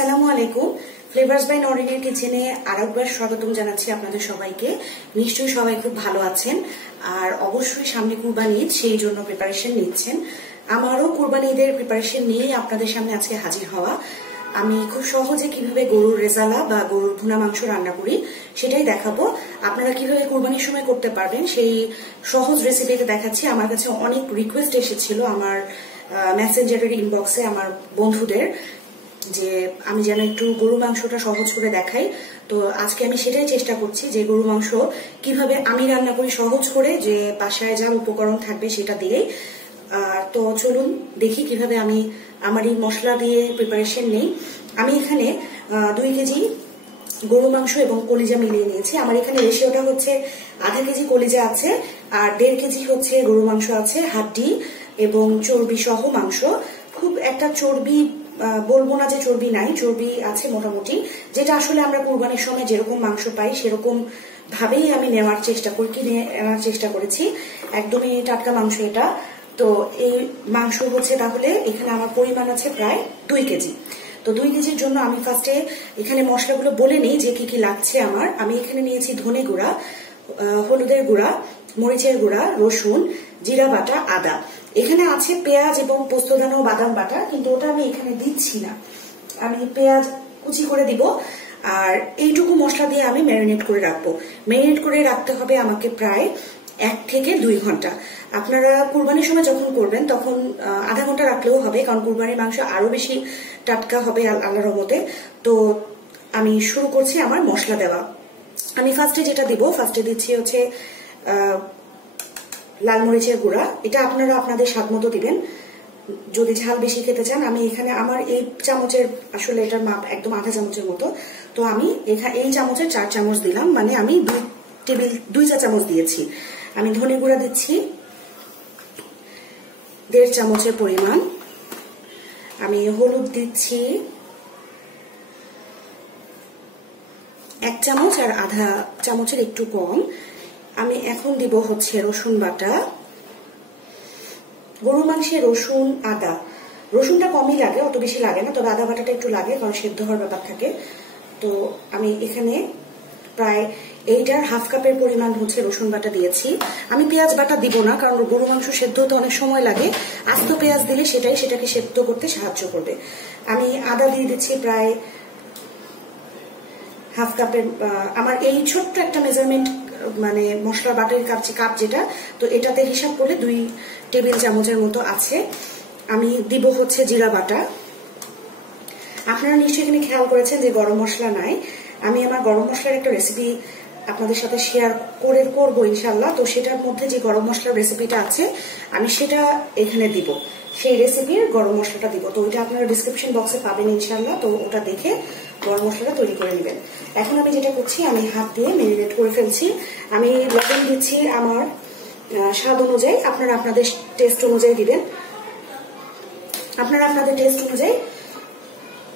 আসসালামু আলাইকুম। Flavours by নরিনের কিচেনে আরেকবার স্বাগতম জানাচ্ছি আপনাদের সবাইকে। নিশ্চয়ই সবাই খুব ভালো আছেন আর অবশ্যই সামনে কুরবানি ঈদ, সেই জন্য প্রিপারেশন নিচ্ছেন। আমারও কুরবানি ঈদের প্রিপারেশন নিয়েই আপনাদের সামনে আজকে হাজির হওয়া। আমি খুব সহজে কিভাবে গরুর রেজালা বা গরুর ভুনা মাংস রান্না করি সেটাই দেখাবো। আপনারা কিভাবে কুরবানির সময় করতে পারবেন সেই সহজ রেসিপিটা দেখাচ্ছি। আমার কাছে অনেক রিকোয়েস্ট এসেছিল আমার মেসেঞ্জারের ইনবক্সে আমার বন্ধুদের, যে আমি যেন একটু গরু মাংসটা সহজ করে দেখাই। তো আজকে আমি সেটাই চেষ্টা করছি যে গরু মাংস কিভাবে আমি রান্না করি সহজ করে, যে বাসায় যা উপকরণ থাকবে সেটা দিয়েই। তো চলুন দেখি কিভাবে আমি আমার এই মশলা দিয়ে প্রিপারেশন নেই। আমি এখানে 2 কেজি গরু মাংস এবং কলিজা মিলিয়ে নিয়েছি। আমার এখানে রেশিওটা হচ্ছে আধা কেজি কলিজা আছে আর 1.5 কেজি হচ্ছে গরু মাংস আছে, হাড্ডি এবং চর্বি সহ মাংস। খুব একটা চর্বি বলবো না যে চর্বি নাই, চর্বি আছে মোটামুটি। যেটা আসলে আমরা কুরবানির সময় যেরকম মাংস পাই সেরকম ভাবেই আমি নেওয়ার চেষ্টা করেছি। একদমই টাটকা মাংস এটা। তো এই মাংস হচ্ছে, তাহলে এখানে আমার পরিমাণ আছে প্রায় 2 কেজি। তো 2 কেজির জন্য আমি ফার্স্টে এখানে মশলাগুলো বলে নিই যে কি কি লাগছে আমার। আমি এখানে নিয়েছি ধনে গুঁড়া, হলুদের গুঁড়া, মরিচের গুঁড়া, রসুন, জিরা বাটা, আদা। এখানে আছে পেঁয়াজ এবং পোস্তদানা ও বাদাম বাটা, কিন্তু ওটা আমি এখানে দিচ্ছি না। আমি পেঁয়াজ কুচি করে দিব আর এইটুকু মশলা দিয়ে আমি ম্যারিনেট করে রাখবো। ম্যারিনেট করে রাখতে হবে আমাকে প্রায় 1 থেকে 2 ঘন্টা। আপনারা কুরবানির সময় যখন করবেন তখন আধা ঘন্টা রাখলেও হবে, কারণ কুরবানির মাংস আরো বেশি টাটকা হবে আল্লাহর রহমতে। তো আমি শুরু করছি আমার মশলা দেওয়া। আমি ফার্স্টে যেটা দিব, ফার্স্টে দিচ্ছি হচ্ছে লাল মরিচের গুঁড়া। এটা আপনারা আপনাদের স্বাদ মতো দিবেন, যদি ঝাল বেশি খেতে চান। আমি এখানে আমার এই চামচের, আসলে এটার মাপ একদম আধা চামচের মতো, তো আমি এই চামচের 4 চামচ দিলাম, মানে আমি 2 চা চামচ দিয়েছি। আমি ধনে গুঁড়া দিচ্ছি 1.5 চামচের পরিমাণ। আমি হলুদ দিচ্ছি 1 চামচ আর আধা চামচের একটু কম। আমি এখন দিব হচ্ছে রসুন বাটা। গরুর মাংসে রসুন আদা, রসুনটা কমই লাগে, অত বেশি লাগে না, তবে আদা বাটাটা একটু লাগে কারণ সেদ্ধ হওয়ার ব্যাপার থাকে। তো আমি এখানে প্রায় 1.5 কাপের পরিমাণ হচ্ছে রসুন বাটা দিয়েছি। আমি পেঁয়াজ বাটা দিব না, কারণ গরু মাংস সেদ্ধ হতে অনেক সময় লাগে। আস্ত পেঁয়াজ দিলে সেটাকে সেদ্ধ করতে সাহায্য করবে। আমি আদা দিয়ে দিচ্ছি প্রায় 1/2 কাপের। আমার এই ছোট্ট একটা মেজারমেন্ট, মানে মশলা বাটার কাপ যেটা, তো এটাতে হিসাব করলে 2 টেবিল চামচের মতো আছে। আমি দিব হচ্ছে জিরা বাটা। আপনারা নিশ্চয়ই এখানে খেয়াল করেছেন যে গরম মশলা নাই। আমি আমার গরম মশলার একটা রেসিপি আপনাদের সাথে শেয়ার করবো ইনশাল্লাহ। তো সেটার মধ্যে যে গরম মশলার রেসিপিটা আছে আমি সেটা এখানে দিব, সেই রেসিপির গরম মশলাটা দিব। তো ওইটা আপনারা ডিসক্রিপশন বক্সে পাবেন ইনশাল্লাহ। তো ওটা দেখে গরম মশলাটা তৈরি করে নেবেন। এখন আমি যেটা করছি, আমি হাত দিয়ে ম্যারিনেট করে ফেলছি। আমি লবণ দিচ্ছি আমার স্বাদ অনুযায়ী, আপনারা আপনাদের টেস্ট অনুযায়ী দিবেন। আপনারা আপনাদের টেস্ট অনুযায়ী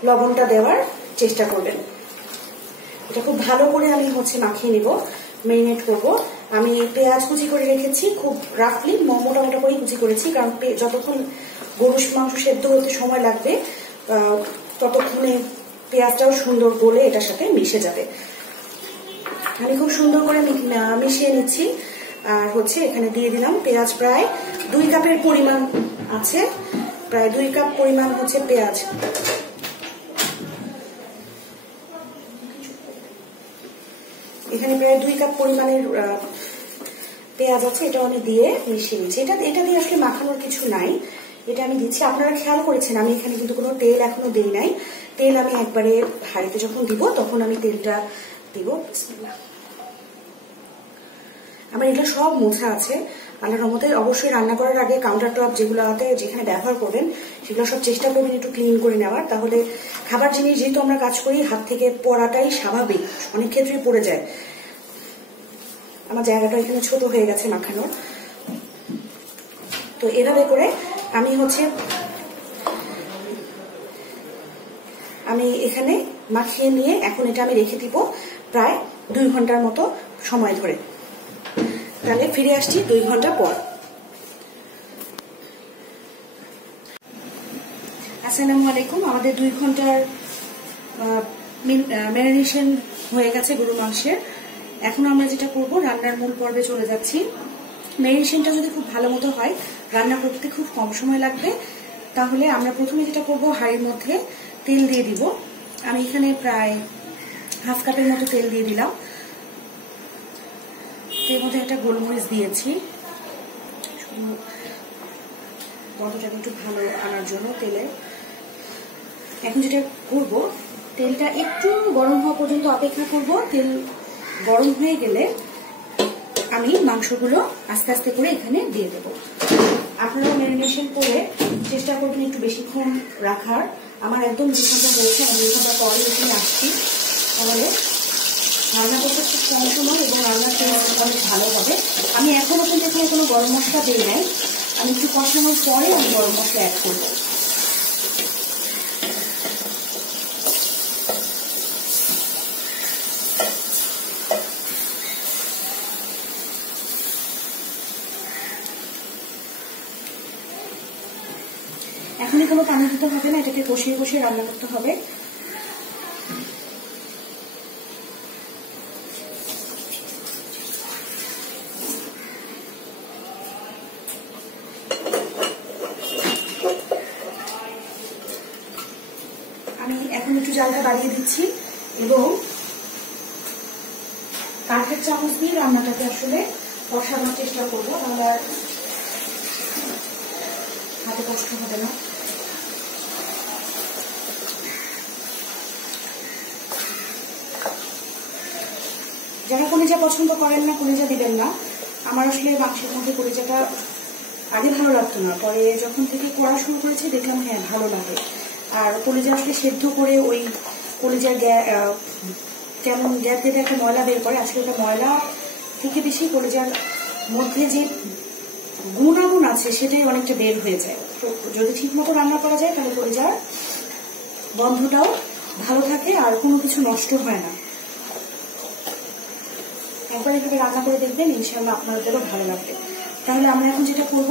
লবণটা দেওয়ার চেষ্টা করবেন। এটা খুব ভালো করে আমি হচ্ছে মাখিয়ে নিব, ম্যারিনেট করব। আমি পেঁয়াজ কুচি করে রেখেছি, খুব রাফলি মোটা মোটা করে কুচি করেছি, কারণ যতক্ষণ গরু মাংস সেদ্ধ হতে সময় লাগবে ততক্ষণে পেঁয়াজটাও সুন্দর গলে এটার সাথে মিশে যাবে। আমি খুব সুন্দর করে মিশিয়ে নিচ্ছি। আর হচ্ছে এখানে দিয়ে দিলাম পেঁয়াজ, প্রায় 2 কাপের পরিমাণ আছে, প্রায় 2 কাপ পরিমাণ হচ্ছে পেঁয়াজ। এখানে প্রায় 2 কাপ পরিমাণের পেঁয়াজ আছে, এটাও আমি দিয়ে মিশিয়ে নিচ্ছি। এটা দিয়ে আসলে মাখানোর কিছু নাই, এটা আমি দিচ্ছি। আপনারা খেয়াল করেছেন আমি এখানে কিন্তু কোনো তেল এখনো দিই নাই। তেল আমি একবারে হাঁড়িতে যখন দিব তখন আমি তেলটা দিব। আমার এগুলো সব মোছা আছে আল্লাহর রহমতে। অবশ্যই রান্না করার আগে কাউন্টার টপ যেখানে ব্যবহার করবেন সেগুলো সব চেষ্টা করবেন একটু ক্লিন করে নেওয়ার। তাহলে খাবার জিনিস যেহেতু আমরা কাজ করি, হাত থেকে পড়াটাই স্বাভাবিক, অনেক ক্ষেত্রেই পড়ে যায়। আমার জায়গাটা এখানে ছোট হয়ে গেছে মাখানোর। তো এভাবে করে আমি এখানে মাখিয়ে নিয়ে এখন এটা আমি রেখে দিব প্রায় 2 ঘন্টার মতো সময় ধরে। তাহলে ফিরে আসছি 2 ঘন্টা পর। আসসালামু আলাইকুম। আমাদের 2 ঘন্টার ম্যারিনেশন হয়ে গেছে গরু মাংসের। এখন আমরা যেটা করব, রান্নার মূল পর্বে চলে যাচ্ছি। ম্যারিনেশনটা যদি খুব ভালো মতো হয়, রান্না করতে খুব কম সময় লাগবে। তাহলে আমরা প্রথমে যেটা করব, হাঁড়ির মধ্যে তেল দিয়ে দিব। আমি এখানে প্রায় হাফ কাপের মতো তেল দিয়ে দিলাম। এর মধ্যে একটা গোলমরিচ দিয়েছি, শুধু গন্ধটাকে একটু ভালো আনার জন্য তেলে। এখন যেটা করব, তেলটা একটু গরম হওয়া পর্যন্ত অপেক্ষা করব। তেল গরম হয়ে গেলে আমি মাংসগুলো আস্তে আস্তে করে এখানে দিয়ে দেব। আপনারা ম্যারিনেশন করে চেষ্টা করবেন একটু বেশিক্ষণ রাখার। আমার একদম 2 ঘন্টা হয়েছে, আমি 2 ঘন্টা পরে এখানে আসছি। তাহলে রান্না করতে খুব কম সময় এবং রান্নার টেস্ট অনেক ভালো হবে। আমি এখনও কিন্তু এখানে কোনো গরম মশলা দিই নাই। আমি একটু কষানোর পরে আমি গরম মশলা অ্যাড করবো। এখনই কোনো পানি দিতে হবে না, এটাকে কষিয়ে কষিয়ে রান্না করতে হবে। আমি এখন একটু জালটা বাড়িয়ে দিচ্ছি এবং কাঠের চামচ দিয়ে রান্নাটাকে আসলে কষানোর চেষ্টা করবো, তাহলে আর হাতে কষ্ট হবে না। যারা কলিজা পছন্দ করেন না, কলিজা দিবেন না। আমার আসলে মাংসের মধ্যে কলিজাটা আগে ভালো লাগতো না, পরে যখন থেকে করা শুরু করেছি দেখলাম হ্যাঁ ভালো লাগে। আর কলিজা আসলে সেদ্ধ করে ওই কলিজার যেমন গ্যাস থেকে একটা ময়লা বের করে, আসলে এটা ময়লা থেকে বেশি কলিজার মধ্যে যে গুণাগুণ আছে সেটাই অনেকটা বের হয়ে যায়। তো যদি ঠিক মতো রান্না করা যায় তাহলে কলিজার গন্ধটাও ভালো থাকে আর কোনো কিছু নষ্ট হয় না। একবার এটাকে রান্না করে দেখবেন, ইনশাআল্লাহ আপনাদেরও ভালো লাগবে। তাহলে আমরা এখন যেটা করব,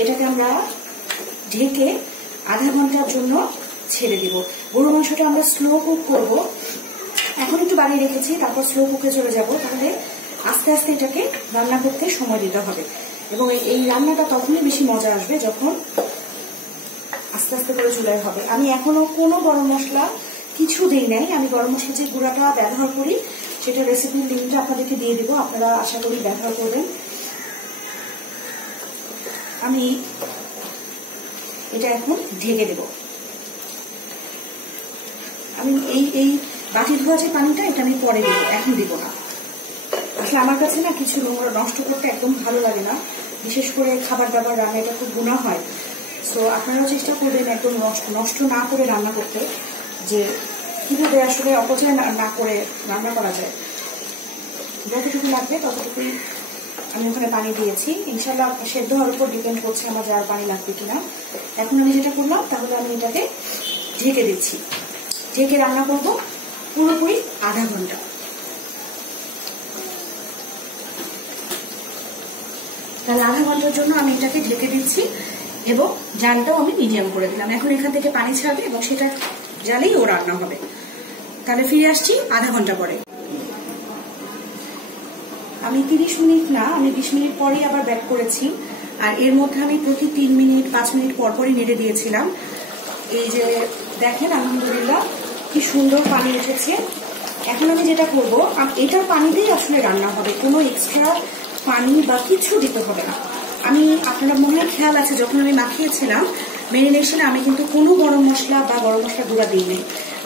এটাকে আমরা ঢেকে আধা ঘন্টার জন্য ছেড়ে দিব। গরু মাংসটা আমরা স্লো কুক করব। এখন একটু বাড়িয়ে রেখেছি, তারপর স্লো কুকে চলে যাব। তাহলে আস্তে আস্তে এটাকে রান্না করতে সময় দিতে হবে এবং এই রান্নাটা তখনই বেশি মজা আসবে যখন আস্তে আস্তে করে চুলায় হবে। আমি এখনো কোনো গরম মশলা কিছু দিই নাই। আমি গরম মশলা যে গুঁড়াটা ব্যবহার করি সেটা রেসিপির লিঙ্কটা আপনাদেরকে দিয়ে দিব, আপনারা আশা করি ব্যবহার করবেন। আমি এটা এখন ঢেকে দেব। আমি এই বাটি ধোয়া যে পানিটা, এটা আমি পরে দিব, এখন দিব না। আসলে আমার কাছে না কিছু নোংরা নষ্ট করতে একদম ভালো লাগে না, বিশেষ করে খাবার দাবার রান্না, এটা খুব গুনাহ হয়। সো আপনারাও চেষ্টা করবেন একদম নষ্ট না করে রান্না করতে, যে কিভাবে আসলে অপচয় না করে রান্না করা যায়। যতটুকু লাগবে ততটুকুই আমি ওখানে পানি দিয়েছি। ইনশাল্লাহ সেদ্ধ হওয়ার উপর ডিপেন্ড করছে আমার যার পানি লাগবে কিনা। এখন আমি যেটা করলাম, তাহলে আমি এটাকে ঢেকে দিচ্ছি। ঢেকে রান্না করব পুরোপুরি আধা ঘন্টা। তাহলে আধা ঘন্টার জন্য আমি এটাকে ঢেকে দিচ্ছি এবং জালটাও আমি মিডিয়াম করে দিলাম। এখন এখান থেকে পানি ছাড়বে এবং সেটা জালেই ও রান্না হবে। তাহলে ফিরে আসছি আধা ঘন্টা পরে। আমি 30 মিনিট না, আমি 20 মিনিট পরেই আবার ব্যাক করেছি। আর এর মধ্যে আমি প্রতি 3 মিনিট 5 মিনিট পরপরই নেড়ে দিয়েছিলাম। এই যে দেখেন, আলহামদুলিল্লাহ কি সুন্দর পানি উঠেছে। এখন আমি যেটা করব, এটার পানি দিয়েই আসলে রান্না হবে, কোনো এক্সট্রা পানি বা কিছু দিতে হবে না। আমি আপনারা মনে হয় খেয়াল আছে, যখন আমি মাখিয়েছিলাম ম্যারিনেশনে, আমি কিন্তু কোনো গরম মশলা বা গরম মশলা গুঁড়া দিইনি।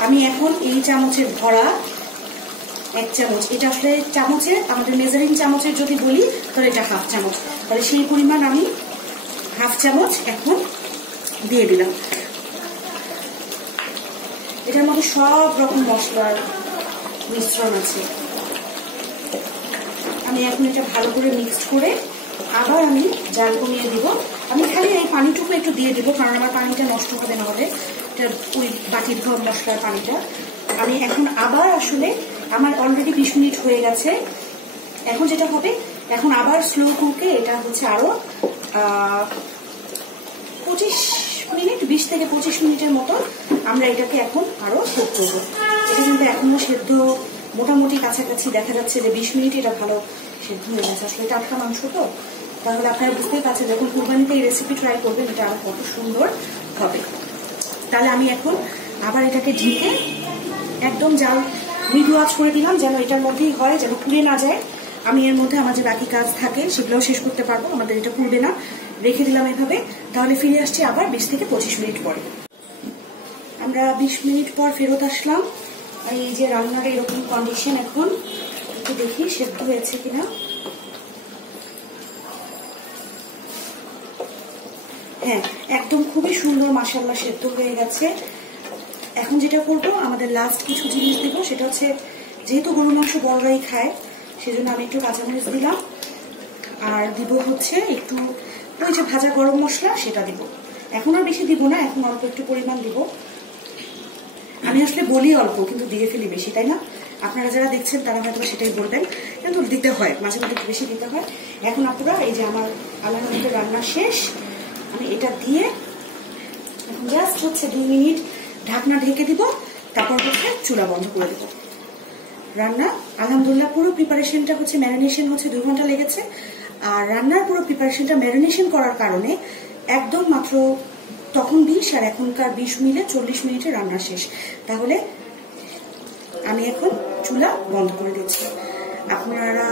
আমি এখন এই চামচের ভরা 1 চামচ, এটা আসলে চামচের, আমাদের মেজারিং চামচের যদি বলি তাহলে এটা হাফ চামচ, তাহলে সেই পরিমাণ আমি হাফ চামচ এখন দিয়ে দিলাম। এটার মধ্যে সব রকম মশলার মিশ্রণ আছে। আমি এখন এটা ভালো করে মিক্সড করে আবার আমি জাল কমিয়ে দিব। আমি খালি এই পানিটুকু একটু দিয়ে দিব, কারণ আমার পানিটা নষ্ট হবে না হলে, এটা ওই বাটির ধোয়া মশলার পানিটা। আমি এখন আবার আসলে আমার অলরেডি 20 মিনিট হয়ে গেছে। এখন যেটা হবে, এখন আবার স্লো কুকে এটা হচ্ছে আরো মিনিট 20 থেকে 25 মিনিটের মতো আমরা এটাকে এখন আরো কুক করবো। এটা কিন্তু এখনো সেদ্ধ মোটামুটি কাছাকাছি, দেখা যাচ্ছে যে 20 মিনিট এটা ভালো সেদ্ধ হয়ে গেছে। আসলে এটা টাটকা মাংস তো, তাহলে আপনারা বুঝতেই পারছেন যখন কুরবানিতে এই রেসিপি ট্রাই করবেন এটা আরো কত সুন্দর হবে। তাহলে আমি এখন আবার এটাকে ঢেকে একদম জাল মৃদু আঁচ করে দিলাম, যেন এটার মধ্যেই হয়, যেন পুড়ে না যায়। আমি এর মধ্যে আমার যে বাকি কাজ থাকে সেগুলোও শেষ করতে পারবো, আমাদের এটা পুড়বে না। রেখে দিলাম এভাবে। তাহলে ফিরে আসছি আবার 20 থেকে 25 মিনিট পরে। আমরা 20 মিনিট পর ফেরত আসলাম। আর এই যে রান্নার এরকম কন্ডিশন, এখন একটু দেখি সেদ্ধ হয়েছে কিনা। হ্যাঁ, একদম খুবই সুন্দর মাশাআল্লাহ সেদ্ধ হয়ে গেছে। এখন যেটা করবো, আমাদের লাস্ট কিছু জিনিস দেবো, সেটা হচ্ছে যেহেতু গরু মাংস বড়রাই খায় সেজন্য আমি একটু কাঁচামরিচ দিলাম। আর দিব হচ্ছে একটু ওই যে ভাজা গরম মশলা, সেটা দিব। এখন আর বেশি দিব না, এখন অল্প একটু পরিমাণ দিব। আমি আসলে বলি অল্প, কিন্তু দিয়ে ফেলি বেশি, তাই না? আপনারা যারা দেখছেন তারা হয়তো সেটাই বলবেন, কিন্তু দিতে হয়, মাঝে মাঝে একটু বেশি দিতে হয়। এখন আপনারা এই যে আমার আল্লাহর মধ্যে রান্না শেষ, আমি এটা দিয়ে এখন জাস্ট হচ্ছে 2 মিনিট ঢাকনা ঢেকে দিব, তারপর হচ্ছে চুলা বন্ধ করে দেব। রান্না আলহামদুলিল্লাহ পুরো প্রিপারেশনটা হচ্ছে ম্যারিনেশন হচ্ছে 2 ঘন্টা লেগেছে। আর রান্নার পুরো প্রিপারেশনটা ম্যারিনেশন করার কারণে একদম মাত্র তখন 20 আর এখনকার 20 মিলে 40 মিনিটে রান্না শেষ। তাহলে আমি এখন চুলা বন্ধ করে দিচ্ছি। আপনারা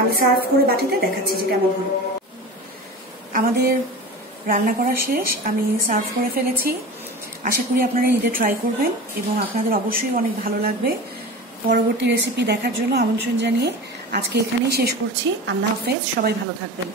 আমি সার্ভ করে বাটিতে দেখাচ্ছি যে কেমন হলো। আমাদের রান্না করা শেষ, আমি সার্ভ করে ফেলেছি। আশা করি আপনারা ঈদে ট্রাই করবেন এবং আপনাদের অবশ্যই অনেক ভালো লাগবে। পরবর্তী রেসিপি দেখার জন্য আমন্ত্রণ জানিয়ে আজকে এখানেই শেষ করছি। আল্লাহ হাফেজ, সবাই ভালো থাকবেন।